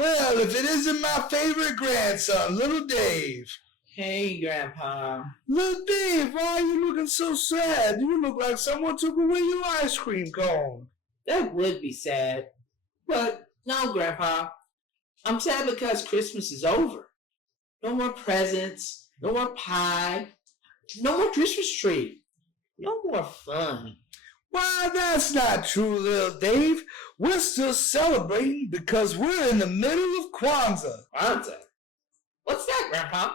Well, if it isn't my favorite grandson, Little Dave. Hey, Grandpa. Little Dave, why are you looking so sad? You look like someone took away your ice cream cone. That would be sad. But no, Grandpa. I'm sad because Christmas is over. No more presents, no more pie, no more Christmas tree, no more fun. Why, that's not true, Little Dave. We're still celebrating because we're in the middle of Kwanzaa. Kwanzaa? What's that, Grandpa?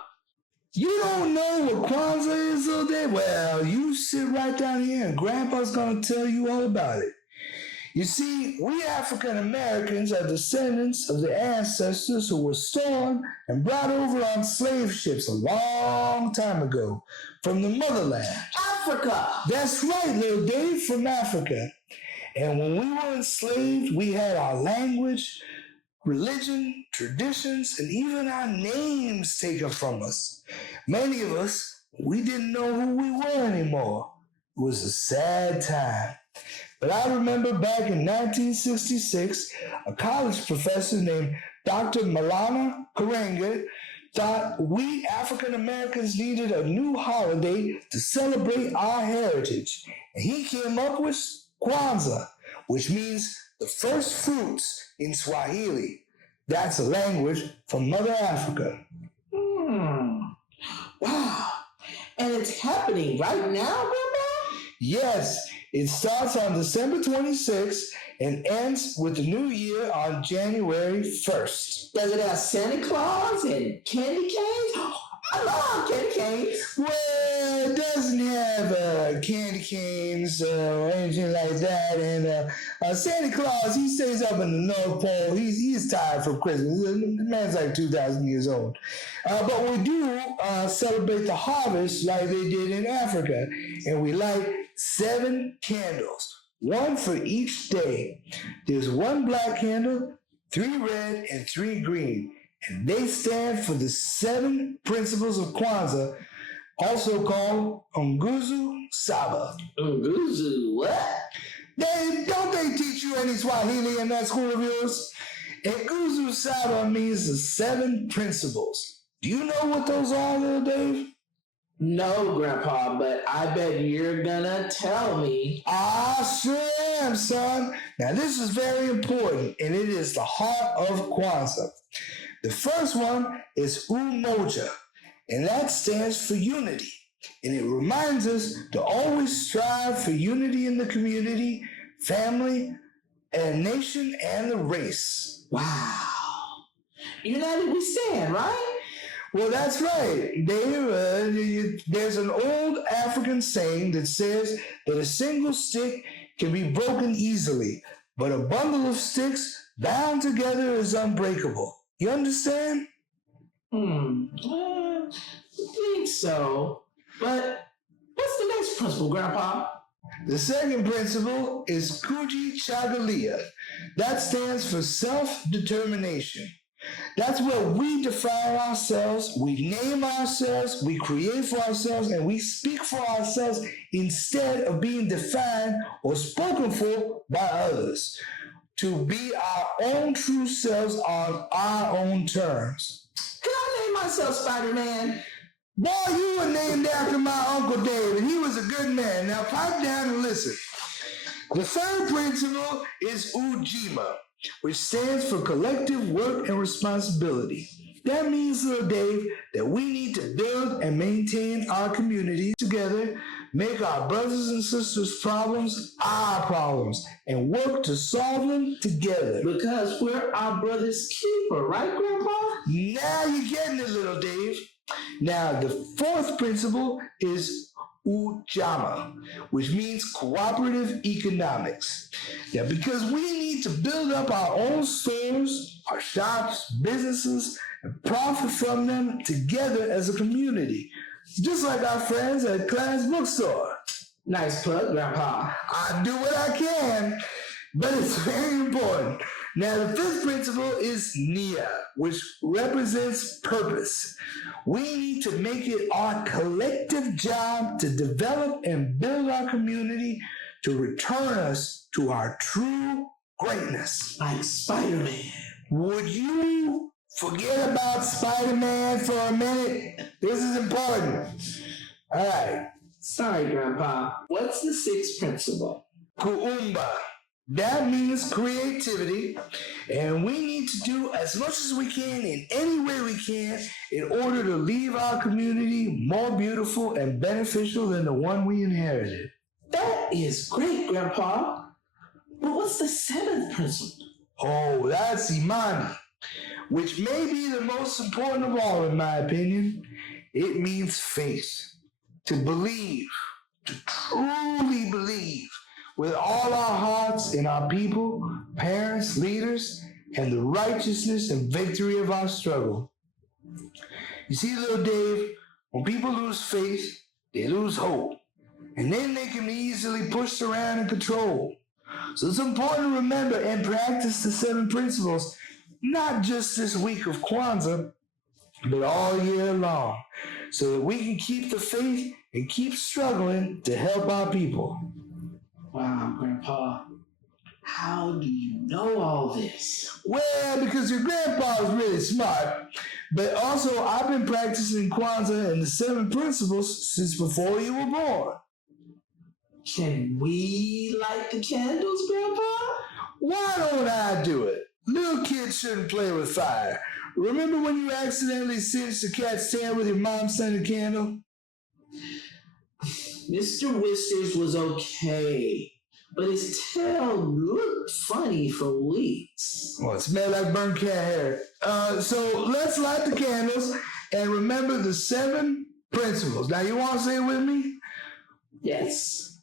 You don't know what Kwanzaa is, Little Dave? Well, you sit right down here and Grandpa's going to tell you all about it. You see, we African Americans are descendants of the ancestors who were stolen and brought over on slave ships a long time ago from the motherland. Africa! That's right, Little Dave, from Africa. And when we were enslaved, we had our language, religion, traditions, and even our names taken from us. Many of us, we didn't know who we were anymore. It was a sad time. But I remember back in 1966, a college professor named Dr. Malana Karenga thought we African Americans needed a new holiday to celebrate our heritage. And he came up with Kwanzaa, which means the first fruits in Swahili. That's a language from Mother Africa. Wow. And it's happening right now, Grandpa? Yes, it starts on December 26th and ends with the new year on January 1st. Does it have Santa Claus and candy canes? I love candy canes. Well, it doesn't have candy canes or anything like that. And Santa Claus, he stays up in the North Pole. He's tired from Christmas. The man's like 2,000 years old. But we do celebrate the harvest like they did in Africa. And we light 7 candles, one for each day. There's 1 black candle, 3 red, and 3 green. And they stand for the 7 principles of Kwanzaa, also called Nguzo Saba. Nguzo what? Don't they teach you any Swahili in that school of yours? Nguzo Saba means the 7 principles. Do you know what those are, Little Dave? No, Grandpa, but I bet you're gonna tell me. I sure am, son. Now, this is very important, and it is the heart of Kwanzaa. The first one is Umoja, and that stands for unity. And it reminds us to always strive for unity in the community, family, and nation, and the race. Wow. United we stand, right? Well, that's right, Dave. There's an old African saying that says that a single stick can be broken easily, but a bundle of sticks bound together is unbreakable. You understand? I think so. But what's the next principle, Grandpa? The second principle is Kuji Chagalia. That stands for self-determination. That's where we define ourselves, we name ourselves, we create for ourselves, and we speak for ourselves instead of being defined or spoken for by others. To be our own true selves on our own terms. Can I name myself Spider-Man? Boy, you were named after my Uncle Dave, and he was a good man. Now pipe down and listen. The third principle is Ujima, which stands for collective work and responsibility. That means, Little Dave, that we need to build and maintain our community together, make our brothers and sisters' problems our problems, and work to solve them together. Because we're our brother's keeper, right, Grandpa? Now you're getting it, Little Dave. Now, the fourth principle is Ujamaa, which means cooperative economics. Now, because we need to build up our own stores, our shops, businesses, and profit from them together as a community, just like our friends at Class Bookstore. Nice plug, Grandpa. I do what I can, but it's very important. Now, the fifth principle is Nia, which represents purpose. We need to make it our collective job to develop and build our community to return us to our true greatness. Like Spider-Man. Would you forget about Spider-Man for a minute? This is important. All right. Sorry, Grandpa. What's the sixth principle? Kuumba. That means creativity, and we need to do as much as we can in any way we can in order to leave our community more beautiful and beneficial than the one we inherited. That is great, Grandpa. But what's the seventh principle? Oh, that's Imani, which may be the most important of all, in my opinion. It means faith, to believe, to truly believe with all our hearts in our people, parents, leaders, and the righteousness and victory of our struggle. You see, Lil Dave, when people lose faith, they lose hope, and then they can be easily pushed around and controlled. So it's important to remember and practice the 7 principles, not just this week of Kwanzaa, but all year long, so that we can keep the faith and keep struggling to help our people. Wow, Grandpa. How do you know all this? Well, because your grandpa is really smart, but also I've been practicing Kwanzaa and the 7 principles since before you were born. Can we light the candles, Grandpa? Why don't I do it? Little kids shouldn't play with fire. Remember when you accidentally singed the cat's tail with your mom's scented candle? Mr. Whisters was okay, but his tail looked funny for weeks. Well, it smelled like burnt cat hair. So let's light the candles and remember the 7 principles. Now, you want to say it with me? Yes.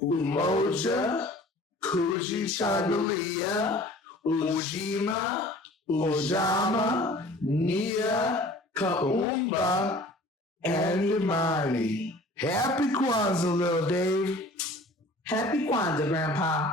Umoja, Kuji Chandelier, Ujima, Ujama, Nia, Kaumba, and Imani. Happy Kwanzaa, Lil Dave. Happy Kwanzaa, Grandpa.